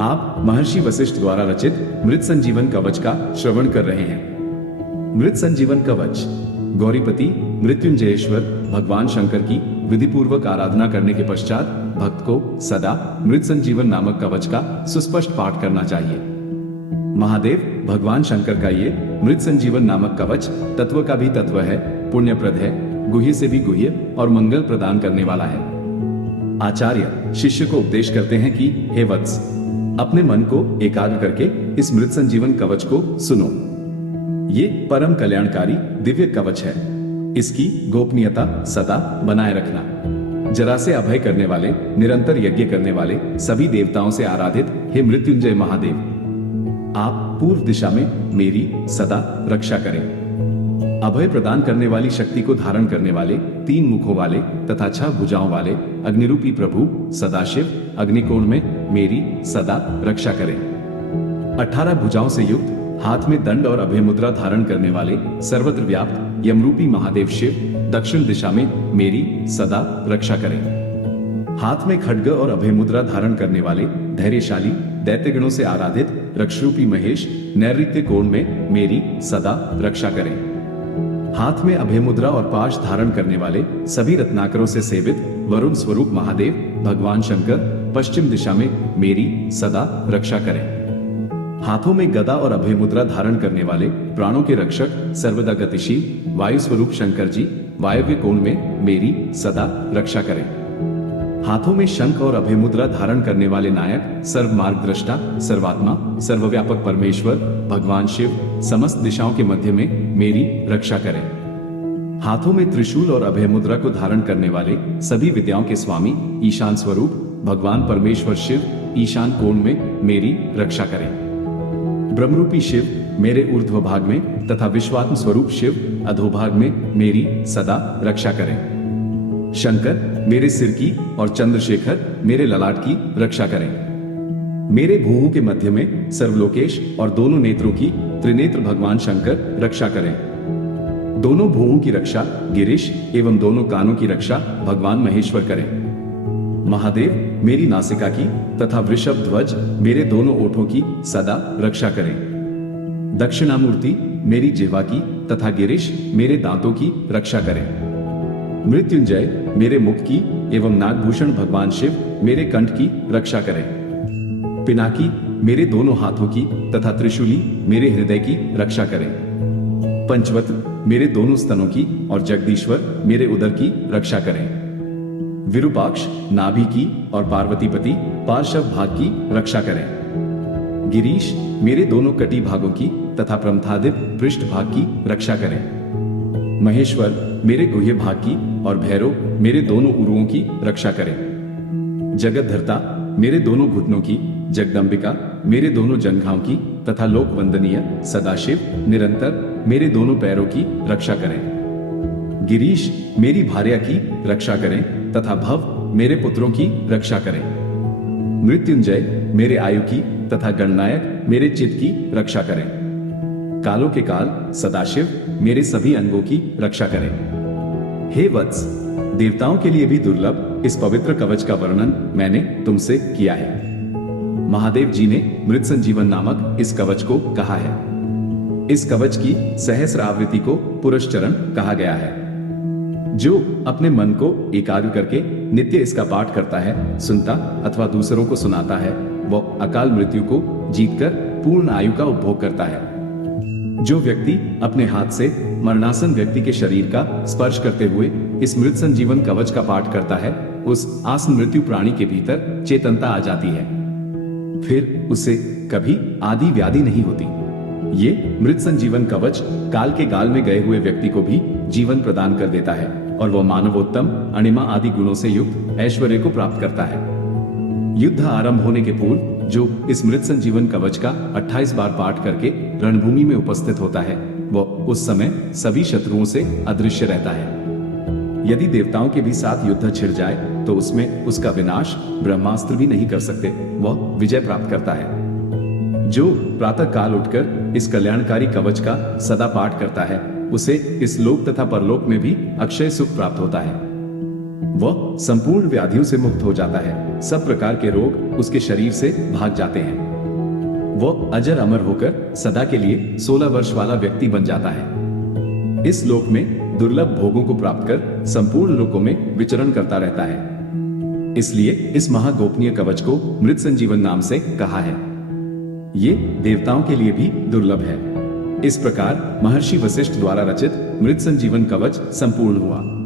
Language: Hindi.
आप महर्षि वशिष्ठ द्वारा रचित मृत संजीवन कवच का श्रवण कर रहे हैं। मृत संजीवन कवच गौरीपति मृत्युंजयेश्वर भगवान शंकर की विधिपूर्वक आराधना करने के पश्चात भक्त को सदा मृत संजीवन नामक कवच का सुस्पष्ट पाठ करना चाहिए। महादेव भगवान शंकर का ये मृत संजीवन नामक कवच तत्व का भी तत्व है, पुण्यप्रद है, गुह्य से भी गुह्य और मंगल प्रदान करने वाला है। आचार्य शिष्य को उपदेश करते हैं कि हे वत्स, अपने मन को एकाग्र करके इस मृत संजीवन कवच को सुनो। ये परम कल्याणकारी दिव्य कवच है। इसकी गोपनीयता सदा बनाए रखना। जरा से अभय करने वाले, निरंतर यज्ञ करने वाले सभी देवताओं से आराधित हे मृत्युंजय महादेव, आप पूर्व दिशा में मेरी सदा रक्षा करें। अभय प्रदान करने वाली शक्ति को धारण करने वाले, 3 मुखों वाले तथा 6 भुजाओं वाले अग्निरूपी प्रभु सदाशिव अग्निकोण में मेरी सदा रक्षा करें। 18 भुजाओं से युक्त, हाथ में दंड और अभय मुद्रा धारण करने वाले सर्वत्र व्याप्त यमरूपी महादेव शिव दक्षिण दिशा में मेरी सदा रक्षा करें। हाथ में खड्ग और अभय मुद्रा धारण करने वाले धैर्यशाली दैत्यगणों से आराधित रक्षरूपी महेश नैऋत्य कोण में मेरी सदा रक्षा करें। हाथ में अभय मुद्रा और पाश धारण करने वाले सभी रत्नाकरों से सेवित वरुण स्वरूप महादेव भगवान शंकर पश्चिम दिशा में मेरी सदा रक्षा करें। हाथों में गदा और अभय मुद्रा धारण करने वाले प्राणों के रक्षक सर्वदा गतिशील वायु स्वरूप शंकर जी वायव्य कोण में मेरी सदा रक्षा करें। हाथों में शंख और अभय मुद्रा धारण करने वाले नायक सर्व मार्गद्रष्टा सर्वात्मा सर्वव्यापक परमेश्वर भगवान शिव समस्त दिशाओं के मध्य में मेरी रक्षा करें। हाथों में त्रिशूल और अभय मुद्रा को धारण करने वाले सभी विद्याओं के स्वामी ईशान स्वरूप भगवान परमेश्वर शिव ईशान कोण में मेरी रक्षा करें। ब्रह्मरूपी शिव मेरे ऊर्ध्व भाग में तथा विश्वात्म स्वरूप शिव अधोभाग में मेरी सदा रक्षा करें। शंकर मेरे सिर की और चंद्रशेखर मेरे ललाट की रक्षा करें। मेरे भुवों के मध्य में सर्वलोकेश और दोनों नेत्रों की त्रिनेत्र भगवान शंकर रक्षा करें। दोनों भुवों की रक्षा गिरीश एवं दोनों कानों की रक्षा भगवान महेश्वर करें। महादेव मेरी नासिका की तथा वृषभ ध्वज मेरे दोनों ओठों की सदा रक्षा करें। दक्षिणामूर्ति मेरी जिह्वा की तथा गिरीश मेरे दांतों की रक्षा करें। मृत्युंजय मेरे मुख की एवं नागभूषण भगवान शिव मेरे कंठ की रक्षा करें। पिनाकी मेरे दोनों हाथों की तथा त्रिशूली मेरे हृदय की रक्षा करें। पंचवत्र मेरे दोनों स्तनों की और जगदीश्वर मेरे उदर की रक्षा करें। विरूपाक्ष नाभि की और पार्वतीपति पार्श्व भाग की रक्षा करें। गिरीश मेरे दोनों कटी भागों की तथा प्रमथादिप पृष्ठ भाग की रक्षा करें। महेश्वर मेरे गुह्य भाग की और भैरव मेरे दोनों उरुओं की रक्षा करें। जगतधर्ता मेरे दोनों घुटनों की, जगदम्बिका मेरे दोनों जंघाओं की तथा लोक वंदनीय सदाशिव निरंतर मेरे दोनों पैरों की रक्षा करें। गिरीश मेरी भार्या की रक्षा करें तथा भव मेरे पुत्रों की रक्षा करें। मृत्युंजय मेरे आयु की तथा गणनायक मेरे चित्त की रक्षा करें। कालों के काल सदाशिव मेरे सभी अंगों की रक्षा करें। हे वत्स, देवताओं के लिए भी दुर्लभ इस पवित्र कवच का वर्णन मैंने तुमसे किया है। महादेव जी ने मृत संजीवन नामक इस कवच को कहा है। इस कवच की सहस्र आवृत्ति को पुरश्चरण कहा गया है। जो अपने मन को एकाग्र करके नित्य इसका पाठ करता है, सुनता अथवा दूसरों को सुनाता है, वह अकाल मृत्यु को जीतकर पूर्ण आयु का उपभोग करता है। जो व्यक्ति अपने हाथ से मरणासन व्यक्ति के शरीर का स्पर्श करते हुए इस मृत संजीवन कवच का पाठ करता है, उस आसन मृत्यु प्राणी के भीतर चेतनता आ जाती है। फिर उसे कभी आदि व्याधि नहीं होती। ये मृत संजीवन कवच काल के गाल में गए हुए व्यक्ति को भी जीवन प्रदान कर देता है और वह मानवोत्तम अणिमा आदि गुणों से युक्त ऐश्वर्य को प्राप्त करता है। युद्ध आरंभ होने के पूर्व जो इस मृत संजीवन कवच का 28 बार पाठ करके रणभूमि में उपस्थित होता है, वह उस समय सभी शत्रुओं से अदृश्य रहता है। यदि देवताओं के भी साथ युद्ध छिड़ जाए तो उसमें उसका विनाश ब्रह्मास्त्र भी नहीं कर सकते, वह विजय प्राप्त करता है। जो प्रातः काल उठकर इस कल्याणकारी कवच का सदा पाठ करता है, उसे इस लोक तथा परलोक में भी अक्षय सुख प्राप्त होता है। वह संपूर्ण व्याधियों से मुक्त हो जाता है, सब प्रकार के रोग उसके शरीर से भाग जाते हैं। वह अजर अमर होकर सदा के लिए 16 वर्ष वाला व्यक्ति बन जाता है। इस लोक में दुर्लभ भोगों को प्राप्त कर संपूर्ण लोकों में विचरण करता रहता है। इसलिए इस महागोपनीय कवच को मृत संजीवन नाम से कहा है। ये देवताओं के लिए भी दुर्लभ है। इस प्रकार महर्षि वशिष्ठ द्वारा रचित मृत संजीवन कवच संपूर्ण हुआ।